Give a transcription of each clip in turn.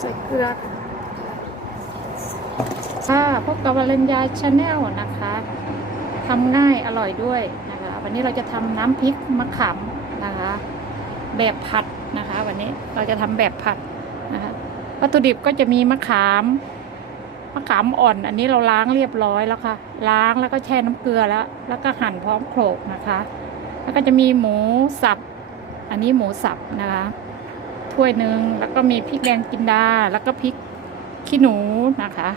ใส่เกลือค่ะพบกับวรัญญาชาแนลนะคะทำง่ายอร่อยด้วยนะคะ วันนี้เราจะทำน้ำพริกมะขามนะคะ แบบผัดนะคะ วันนี้เราจะทำแบบผัดนะคะวัตถุดิบก็จะมีมะขามมะขามอ่อน อันนี้เราล้างเรียบร้อยแล้วค่ะ ล้างแล้วก็แช่น้ำเกลือแล้ว แล้วก็หั่นพร้อมโขลกนะคะ แล้วก็จะมีหมูสับ อันนี้หมูสับนะคะ ถ้วยหนึ่งแล้วก็มีพริกแดงกินดา แล้วก็พริกขี้หนูนะคะ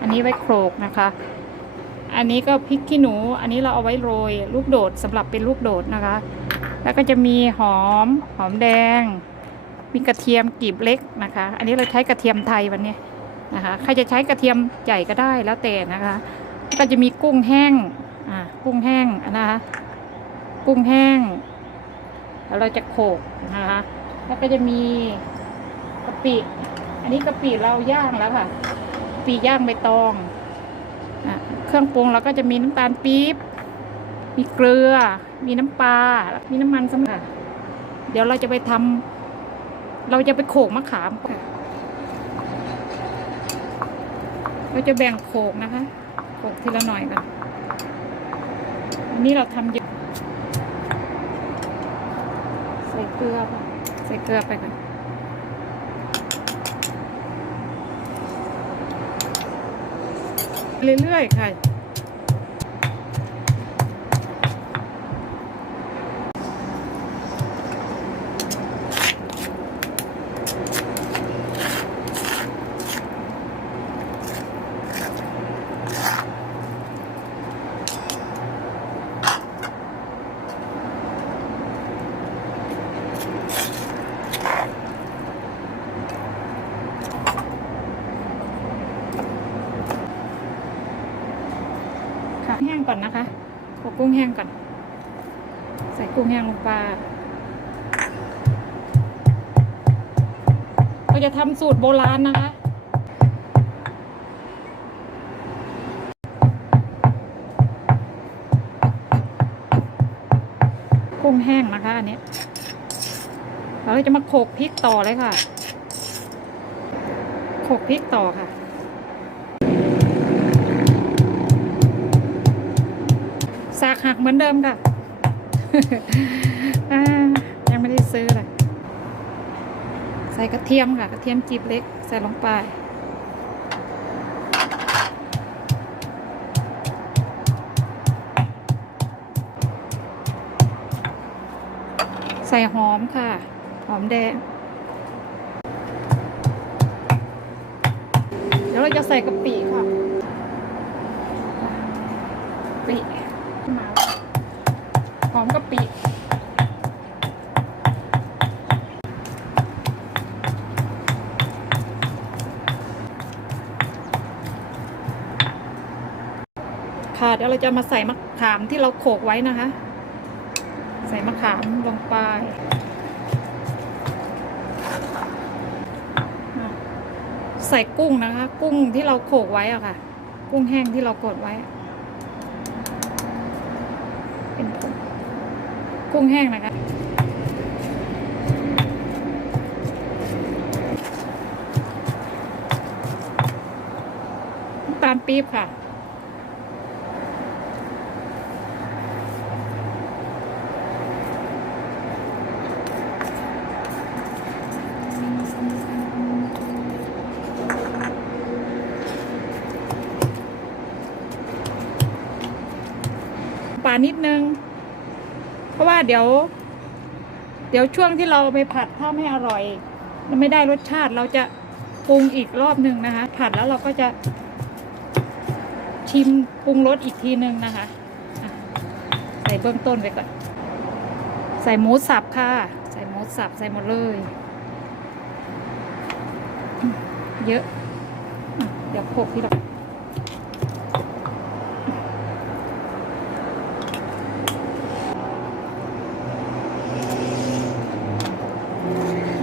อันนี้ไว้โขลกนะคะ อันนี้ก็พริกขี้หนู อันนี้เราเอาไว้โรยลูกโดดสำหรับเป็นลูกโดดนะคะ แล้วก็จะมีหอมหอมแดง มีกระเทียมกลีบเล็กนะคะ อันนี้เราใช้กระเทียมไทยวันนี้นะคะใครจะใช้กระเทียมใหญ่ก็ได้แล้วแต่นะคะ ก็จะมีกุ้งแห้งอ่ากุ้งแห้งนะคะ กุ้งแห้งแล้วเราจะโขลกนะคะ แล้วก็จะมีกะปิ อันนี้กะปิเราย่างแล้วค่ะกะปิย่างใบตองอเครื่องปรุงเราก็จะมีน้ำตาลปี๊บ มีเกลือ มีน้ำปลา มีน้ำมันสำคัญเดี๋ยวเราจะไปทำเราจะไปโขกมะขามค่ะเราจะแบ่งโขกนะคะโขกทีละหน่อยก่อนอันนี้เราทำเยอะใส่เกลือค่ะ ใส่เกลือไปก่อนเรื่อยๆค่ะ ก่อนนะคะโขลกกุ้งแห้งก่อน ใส่กุ้งแห้งลงไปเราจะทำสูตรโบราณนะคะกุ้งแห้งนะคะอันนี้เราจะมาโขกพริกต่อเลยค่ะ โขกพริกต่อค่ะ หักเหมือนเดิมค่ะยังไม่ได้ซื้อเลยใส่กระเทียมค่ะ กระเทียมจีบเล็ก ใส่ลงไป ใส่หอมค่ะ หอมแดง เดี๋ยวเราจะใส่กะปิค่ะกะปิ อมกะปิค่ะเดี๋ยวเราจะมาใส่มะขามที่เราโขกไว้นะคะ ใส่มะขามลงไปใส่กุ้งนะคะ กุ้งที่เราโขกไว้อะค่ะ กุ้งแห้งที่เรากดไว้ เป็นผง กุ้งแห้งนะคะ ตาลปี๊บค่ะ ปลานิดนึง ราะว่าเดี๋ยว เดี๋ยวช่วงที่เราไปผัดถ้าไม่อร่อยไม่ได้รสชาติเราจะปรุงอีกรอบหนึ่งนะคะ ผัดแล้วเราก็จะ ชิมปรุงรสอีกทีหนึ่งนะคะใส่เบื้องต้นไปก่อน ใส่หมูสับค่ะ ใส่หมูสับใส่หมดเลย เยอะ เดี๋ยวโขกที่เรา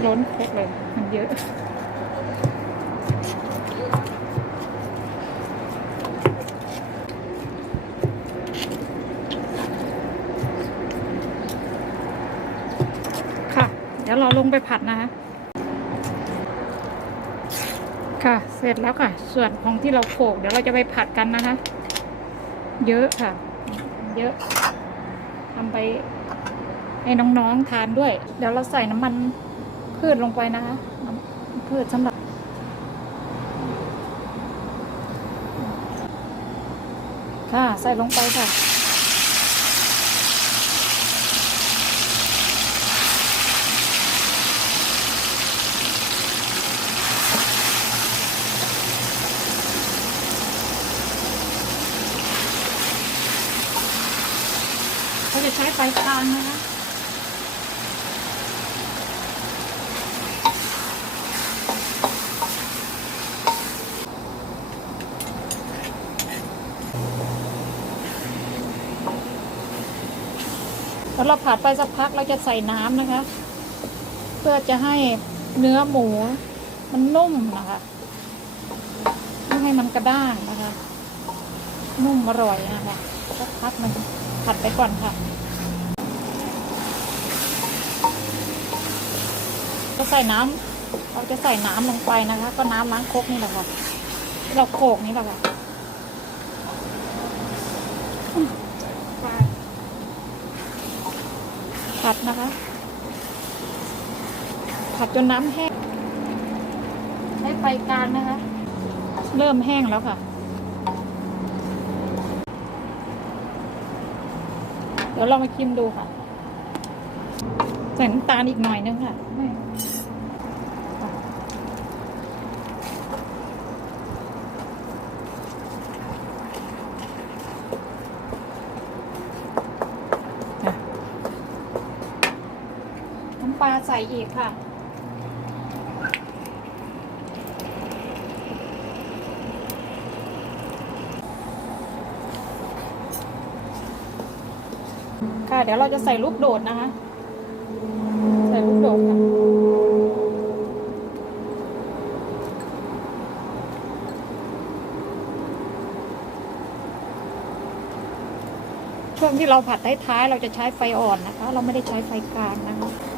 ล้นครกเลย มันเย อะค่ะ เดี๋ยวเราลงไปผัดนะคะค่ะ เสร็จแล้วค่ะ ส่วนของที่เราโขลกเดี๋ยวเราจะไปผัดกันนะคะ เยอะค่ะ เยอะทำไปให้น้องๆทานด้วย เดี๋ยวเราใส่น้ำมัน พืชลงไปนะคะพืชสำหรับค่ะใส่ลงไปค่ะ เราจะใช้ไฟกลางนะคะ แล้วเราผัดไปสักพักเราจะใส่น้ำนะคะ เพื่อจะให้เนื้อหมูมันนุ่มนะคะไม่ให้มันกระด้างนะคะ นุ่มอร่อยนะคะสักพักมันผัดไปก่อนค่ะก็ใส่น้ำเราจะใส่น้ำลงไปนะคะ ก็น้ำล้างครกนี่แหละค่ะ เราโขกนี่แหละค่ะ ผัดนะคะ ผัดจนน้ำแห้ง ใช้ไฟกลางนะคะ เริ่มแห้งแล้วค่ะ เดี๋ยวเรามาชิมดูค่ะ ใส่น้ำตาลอีกหน่อยนึงค่ะค่ะน้ำปลา ใส่อีกค่ะ ค่ะ เดี๋ยวเราจะใส่ลูกโดดนะคะ ใส่ลูกโดดค่ะช่วงที่เราผัดท้ายๆเราจะใช้ไฟอ่อนนะคะ เราไม่ได้ใช้ไฟกลางนะคะ